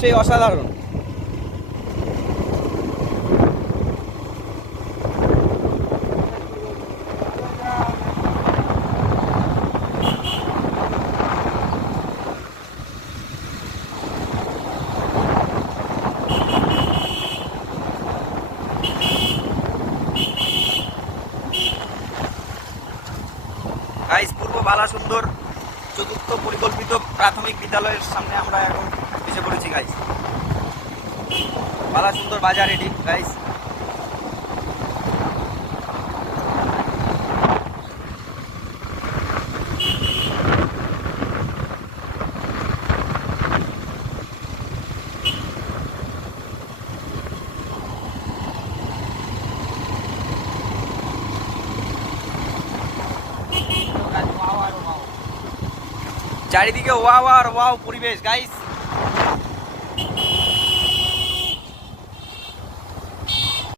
সেই অসাধারণ। গাইস, পূর্ব বালাসুন্দর চতুর্থ পরিকল্পিত প্রাথমিক বিদ্যালয়ের সামনে আমরা এখন এসে পড়েছি গাইস। বালাসুন্দর বাজার এটি গাইস। চারিদিকে ওয়াও আর ওয়াও পরিবেশ গাইস।